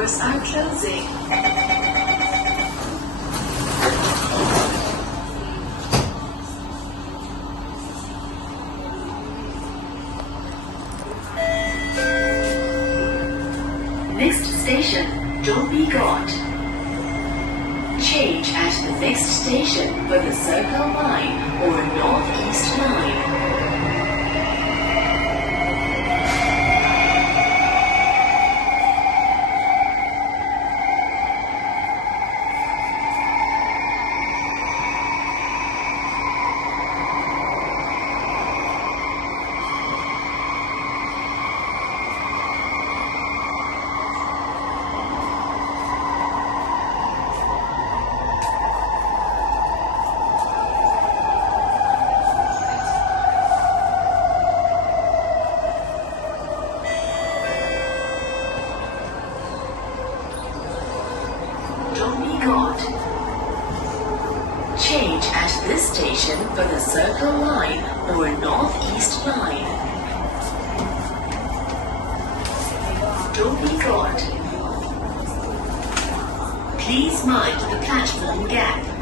doors are closing. Next station, Dhoby Ghaut. Change at the next station for the Circle Line or Northeast Line. Dhoby Ghaut. Change at this station for the Circle Line or Northeast Line. Dhoby Ghaut. Please mind the platform gap.